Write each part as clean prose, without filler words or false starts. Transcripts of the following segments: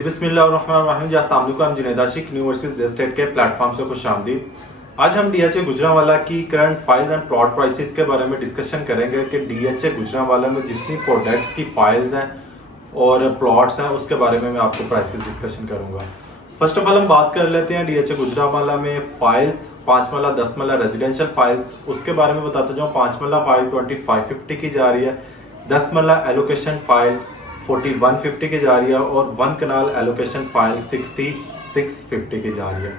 बिस्मिल्लाहिर्रहमानिर्रहीम। अस्सलाम वालेकुम। जुनैद आशिक न्यू वर्सेस रियल एस्टेट के प्लेटफॉर्म से खुशामदीद। आज हम डीएचए गुजरांवाला की current files and plot prices के बारे में डिस्कशन करेंगे कि डीएचए गुजरांवाला में जितनी प्रोडक्ट्स की फाइल्स हैं और प्लॉट्स हैं उसके बारे में मैं आपको प्राइसेस डिस्कशन करूंगा। फर्स्ट ऑफ ऑल हम बात कर लेते हैं डीएचए गुजरांवाला में फाइल्स 5 मरला 10 मरला रेजिडेंशियल फाइल्स, उसके बारे में बताता जाऊँ। 5 मरला फाइल 2550 की जा रही है, 10 मरला एलोकेशन फाइल 4150 की जा रही है और 1 कनाल एलोकेशन फाइल 6650 की जा रही है।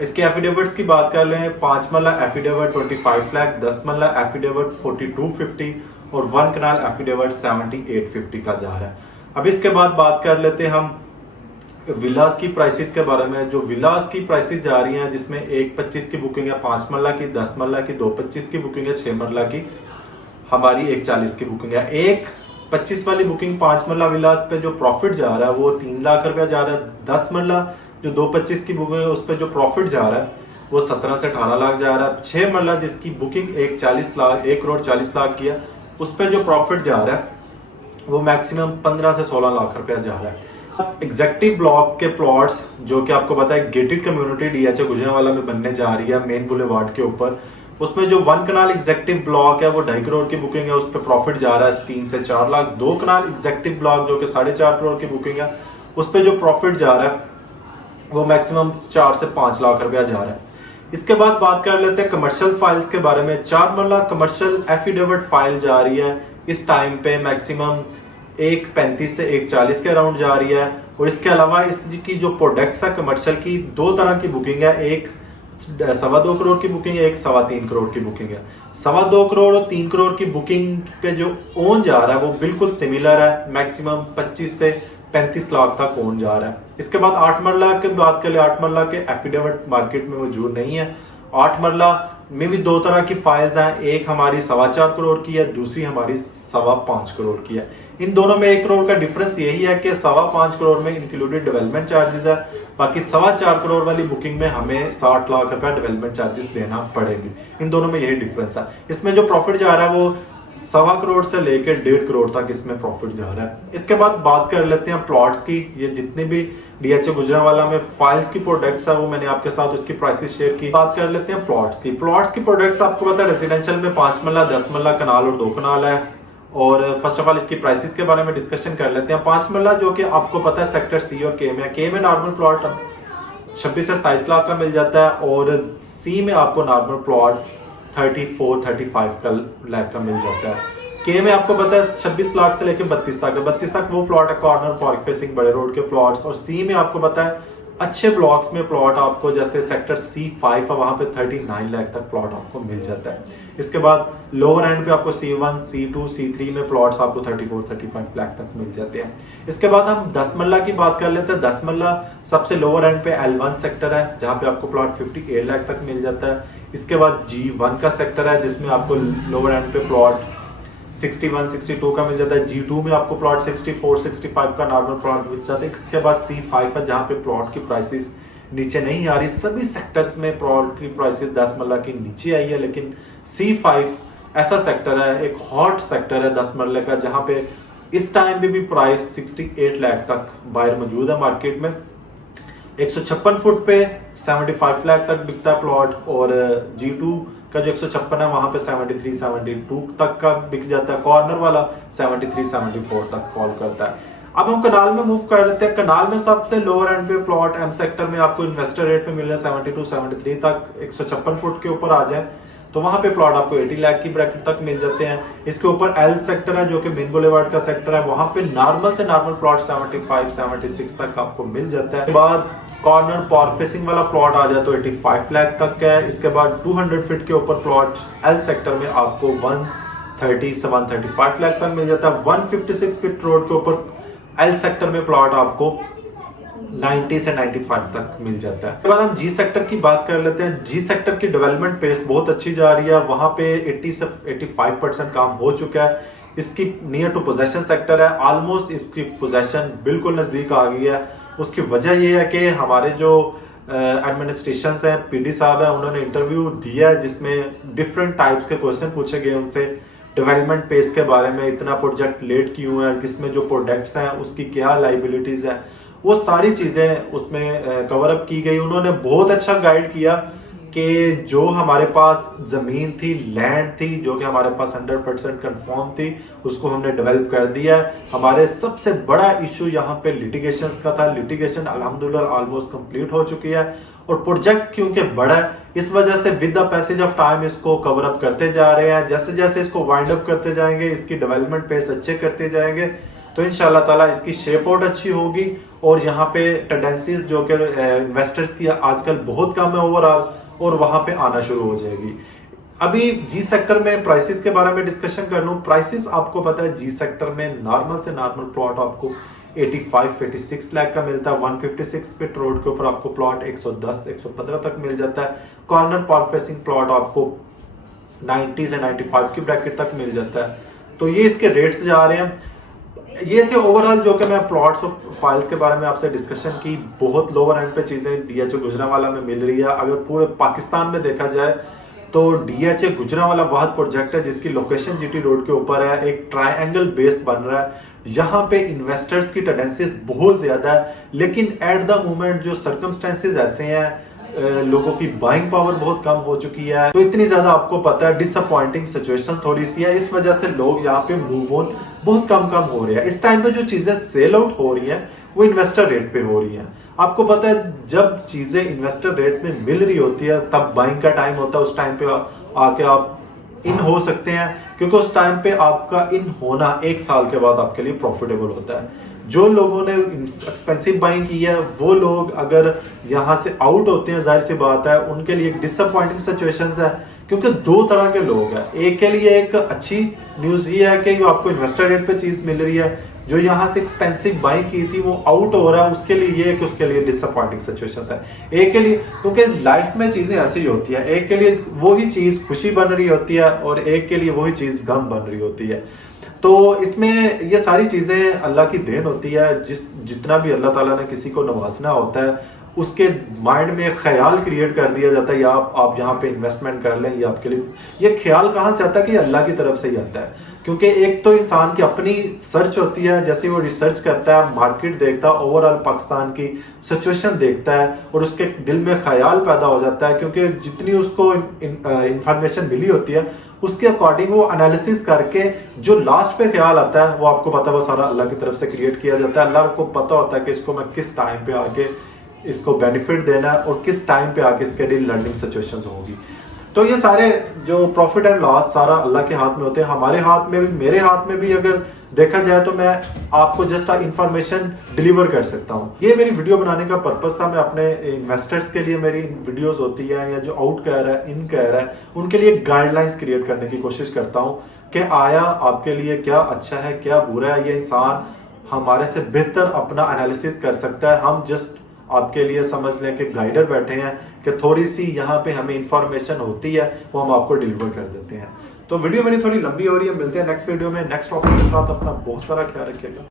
इसके एफिडेविट्स की बात कर लें, 5 मरला एफिडेविट 25 लाख, 10 मरला एफिडेविट 4250 और 1 कनाल एफिडेविट 7850 का जा रहा है। अब इसके बाद बात कर लेते हैं हम विलास की प्राइसेस के बारे में। जो विलास की प्राइसेस जा रही हैं जिसमें 1.25 की बुकिंग है, 5 मरला की, 10 मरला की, 2.25 की बुकिंग है, 6 मरला की हमारी 1.40 की बुकिंग है। 1.25 वाली बुकिंग 5 मरला विलास पे जो प्रॉफिट जा रहा है वो 3 लाख रुपया जा रहा है। 10 मरला जो 2.25 की बुकिंग है उस पर जो प्रॉफिट जा रहा है वो 17 से 18 लाख जा रहा है। 6 मरला जिसकी बुकिंग 1 करोड़ 40 लाख की है उस पर जो प्रॉफिट जा रहा है वो मैक्सिमम 15 से 16 लाख रुपया जा रहा है। एग्जेक्टिव ब्लॉक के प्लॉट्स जो कि आपको पता है गेटेड कम्युनिटी डीएचए गुजरांवाला में बनने जा रही है मेन बुलेवार्ड के ऊपर, उसमें जो 1 कनाल एग्जेक्टिव ब्लॉक है वो 2.5 करोड़ की बुकिंग है, उस पर प्रॉफिट जा रहा है 3 से 4 लाख। 2 कनाल एग्जेक्टिव ब्लॉक जो कि 4.5 करोड़ की बुकिंग है उस पर जो प्रॉफिट जा रहा है वो मैक्सिमम 4 से 5 लाख रुपया जा रहा है। इसके बाद बात कर लेते हैं कमर्शियल फाइल्स के बारे में। 4 मरला कमर्शियल एफिडेविट फाइल जा रही है इस टाइम पे मैक्सिमम 1.35 से 1.40 के अराउंड जा रही है। और इसके अलावा इसकी जो प्रोडक्ट्स है कमर्शियल की 2 तरह की बुकिंग है, एक 2.25 करोड़ की बुकिंग है, एक 3.25 करोड़ की बुकिंग है। 2.25 करोड़ और 3 करोड़ की बुकिंग पे जो ओन जा रहा है वो बिल्कुल सिमिलर है, मैक्सिमम 25 से 35 लाख तक ओन जा रहा है। इसके बाद 8 मरला की बात करें, 8 मरला के एफिडेविट मार्केट में मौजूद नहीं है। 8 मरला में भी 2 तरह की फाइल्स हैं, एक हमारी 4.25 करोड़ की है, दूसरी हमारी 5.25 करोड़ की है। इन दोनों में 1 करोड़ का डिफरेंस यही है कि 5.25 करोड़ में इंक्लूडेड डेवलपमेंट चार्जेस है, बाकी 4.25 करोड़ वाली बुकिंग में हमें 60 लाख रुपया डेवलपमेंट चार्जेस देना पड़ेंगे। इन दोनों में यही डिफरेंस है। इसमें जो प्रॉफिट जा रहा है वो 1.25 करोड़ से लेकर 1.5 करोड़ तक इसमें प्रॉफिट जा रहा है। इसके बाद बात कर लेते हैं प्लॉट्स की। ये जितने भी डीएचए गुजरांवाला में फाइल्स की प्रोडक्ट्स है वो मैंने आपके साथ उसकी प्राइसेस शेयर की। बात कर लेते हैं प्लॉट्स की। प्लॉट्स की प्रोडक्ट्स आपको पता है रेजिडेंशियल में 5 मरला 10 मरला कनाल और 2 कनाल है। और फर्स्ट ऑफ ऑल इसकी प्राइसेस के बारे में डिस्कशन कर लेते हैं। 5 मरला जो कि आपको पता है सेक्टर सी और के में है। के में नॉर्मल प्लॉट 26 से 27 लाख का मिल जाता है और सी में आपको नॉर्मल प्लॉट 34-35 लाख का मिल जाता है। के में आपको पता है 26 लाख से लेकर 32 लाख है। 32 लाख वो प्लॉट है कॉर्नर पार्क फेसिंग बड़े रोड के प्लॉट्स। और सी में आपको पता है अच्छे ब्लॉक्स में प्लॉट आपको जैसे सेक्टर C5 है वहां पे 39 लाख तक प्लॉट आपको मिल जाता है। इसके बाद लोअर एंड पे आपको C1, C2, C3 में प्लॉट्स आपको 34-35 लाख तक मिल जाते हैं। इसके बाद हम 10 मरला की बात कर लेते हैं। 10 मरला सबसे लोअर एंड पे L1 सेक्टर है जहां पे आपको प्लॉट 58 लाख तक मिल जाता है। इसके बाद G1 का सेक्टर है जिसमें आपको लोअर एंड पे प्लॉट 61-62 का मिल जाता है। G2 में आपको प्लॉट 64-65 का नॉर्मल प्लॉट मिल जाता है। इसके बाद C5 है जहां पे प्लॉट की प्राइसेस नीचे नहीं आ रही। सभी सेक्टर्स में प्लॉट की प्राइसेस 10 मरला की नीचे आई है, लेकिन C5 ऐसा सेक्टर है, एक हॉट सेक्टर है 10 मरले का जहां पे इस टाइम पे भी प्राइस 68 लाख तक बाहर मौजूद है मार्केट में। 156 फुट पे 75 लाख तक बिकता है प्लॉट और G2 का जो 156 है वहां पे 73-72 तक का बिक जाता है। कॉर्नर वाला 73-74 तक फॉल करता है। अब हम कनाल में मूव कर लेते हैं। कनाल में सबसे लोअर एंड पे प्लॉट एम सेक्टर में आपको इन्वेस्टर रेट में मिल रहा है 72-73 तक। 156 फुट के ऊपर आ जाए तो वहां पे प्लॉट आपको 80 लाख की ब्रैकेट तक मिल जाते हैं। इसके ऊपर एल सेक्टर है जो कि मेन बुलेवार्ड का सेक्टर है, वहां पे नॉर्मल से नॉर्मल प्लॉट 75-76 तक आपको मिल जाता है। बाद कॉर्नर पार्क फेसिंग वाला प्लॉट आ जाए तो 85 लाख तक का है। इसके बाद 200 फीट के ऊपर प्लॉट एल सेक्टर में आपको 130 से 135 लाख तक मिल जाता है। 156 फीट रोड के ऊपर एल सेक्टर में प्लॉट आपको 90 से 95 तक मिल जाता है। उसके बाद हम जी सेक्टर की बात कर लेते हैं। जी सेक्टर की डेवलपमेंट पेस बहुत अच्छी जा रही है, वहां पे 80 से 85% काम हो चुका है। इसकी नियर टू पोजेशन सेक्टर है, ऑलमोस्ट इसकी पोजेशन बिल्कुल नजदीक आ गई है। उसकी वजह यह है कि हमारे जो एडमिनिस्ट्रेशन हैं, पीडी साहब हैं, उन्होंने इंटरव्यू दिया है जिसमें डिफरेंट टाइप्स के क्वेश्चन पूछे गए उनसे डेवलपमेंट पेस के बारे में, इतना प्रोजेक्ट लेट क्यों है, किसमें जो प्रोडक्ट्स हैं उसकी क्या लाइबिलिटीज है, वो सारी चीजें उसमें कवर अप की गई। उन्होंने बहुत अच्छा गाइड किया कि जो हमारे पास जमीन थी, लैंड थी, जो कि हमारे पास 100% कंफर्म थी, उसको हमने डेवलप कर दिया है। हमारे सबसे बड़ा इशू यहाँ पे लिटिगेशन का था। लिटिगेशन अल्हम्दुलिल्लाह ऑलमोस्ट कंप्लीट हो चुकी है और प्रोजेक्ट क्योंकि बड़ा है इस वजह से with the passage of time इसको कवर अप करते जा रहे हैं। जैसे जैसे इसको वाइंड अप करते जाएंगे, इसकी डेवलपमेंट पेस अच्छे करते जाएंगे, तो इंशाल्लाह ताला इसकी शेप आउट अच्छी होगी। और यहाँ पे टेंडेंसीज जो कि इन्वेस्टर्स की आजकल बहुत कम है ओवरऑल, और वहां पे आना शुरू हो जाएगी। अभी जी सेक्टर में प्राइसेस के बारे में डिस्कशन कर लूं। प्राइसेस आपको पता है जी सेक्टर में नॉर्मल से नॉर्मल प्लॉट आपको 85-86 लाख का मिलता है। 156 फीट रोड के ऊपर आपको प्लॉट 110-115 तक मिल जाता है। कॉर्नर पार्क फेसिंग प्लॉट आपको 90 से 95 की ब्रैकेट तक मिल जाता है। तो ये इसके रेट्स जा रहे हैं। ये थे ओवरऑल जो कि मैं प्लॉट्स और फाइल्स के बारे में आपसे डिस्कशन की। बहुत लोअर एंड पे चीजें डीएचए गुजरांवाला में मिल रही है। अगर पूरे पाकिस्तान में देखा जाए तो डीएचए गुजरांवाला वाहद प्रोजेक्ट है जिसकी लोकेशन जीटी रोड के ऊपर है। एक ट्रायंगल बेस्ड बन रहा है। यहाँ पे इन्वेस्टर्स की टेंडेंसीज बहुत ज्यादा है, लेकिन एट द मोमेंट जो सर्कमस्टेंसेज ऐसे हैं, लोगों की बाइंग पावर बहुत कम हो चुकी है। तो इतनी ज्यादा आपको पता है डिसअपॉइंटिंग सिचुएशन थोड़ी सी है। इस वजह से लोग यहाँ पे मूव ऑन बहुत कम हो रहे हैं। इस टाइम पे जो चीजें सेल आउट हो रही हैं वो इन्वेस्टर रेट पे हो रही हैं। आपको पता है जब चीजें इन्वेस्टर रेट में मिल रही होती है तब बाइंग का टाइम होता है। उस टाइम पे आके आप इन हो सकते हैं, क्योंकि उस टाइम पे आपका इन होना 1 साल के बाद आपके लिए प्रॉफिटेबल होता है। जो लोगों ने एक्सपेंसिव बाइंग की है वो लोग अगर यहाँ से आउट होते हैं, जाहिर सी बात है उनके लिए डिसअपॉइंटिंग सिचुएशंस है, क्योंकि 2 तरह के लोग हैं। एक के लिए एक अच्छी न्यूज ये है कि आपको इन्वेस्टर रेट पे चीज मिल रही है। जो यहाँ से एक्सपेंसिव बाइंग की थी वो आउट हो रहा है, उसके लिए ये है कि उसके लिए डिसअपॉइंटिंग सिचुएशंस है। एक के लिए, क्योंकि लाइफ में चीजें ऐसी ही होती है, एक के लिए वही चीज खुशी बन रही होती है और एक के लिए वही चीज गम बन रही होती है। तो इसमें ये सारी चीजें अल्लाह की देन होती है। जितना भी अल्लाह ताला ने किसी को नवाजना होता है उसके माइंड में ख्याल क्रिएट कर दिया जाता है या आप यहाँ पे इन्वेस्टमेंट कर लें, ये आपके लिए। ये ख्याल कहाँ से आता है कि अल्लाह की तरफ से ही आता है। क्योंकि एक तो इंसान की अपनी सर्च होती है, जैसे वो रिसर्च करता है, मार्केट देखता है, ओवरऑल पाकिस्तान की सिचुएशन देखता है और उसके दिल में ख्याल पैदा हो जाता है। क्योंकि जितनी उसको इंफॉर्मेशन मिली होती है उसके अकॉर्डिंग वो एनालिसिस करके जो लास्ट पे ख्याल आता है वो आपको पता है वो सारा अल्लाह की तरफ से क्रिएट किया जाता है। अल्लाह को पता होता है कि इसको मैं किस टाइम पे आके इसको बेनिफिट देना है और किस टाइम पे आके इसके लिए लर्निंग सिचुएशंस होगी। तो ये सारे जो प्रॉफिट एंड लॉस सारा अल्लाह के हाथ में होते हैं। हमारे हाथ में भी, मेरे हाथ में भी अगर देखा जाए तो मैं आपको जस्ट इंफॉर्मेशन डिलीवर कर सकता हूँ। ये मेरी वीडियो बनाने का पर्पस था। मैं अपने इन्वेस्टर्स के लिए मेरी वीडियोस होती है या जो आउट कह रहा है, इन कह रहा है, उनके लिए गाइडलाइंस क्रिएट करने की कोशिश करता हूँ कि आया आपके लिए क्या अच्छा है क्या बुरा है। ये इंसान हमारे से बेहतर अपना एनालिसिस कर सकता है। हम जस्ट आपके लिए समझ लें कि गाइडर बैठे हैं कि थोड़ी सी यहाँ पे हमें इंफॉर्मेशन होती है वो हम आपको डिलीवर कर देते हैं। तो वीडियो मेरी थोड़ी लंबी हो रही है। मिलते हैं नेक्स्ट वीडियो में नेक्स्ट टॉपिक के साथ। अपना बहुत सारा ख्याल रखिएगा।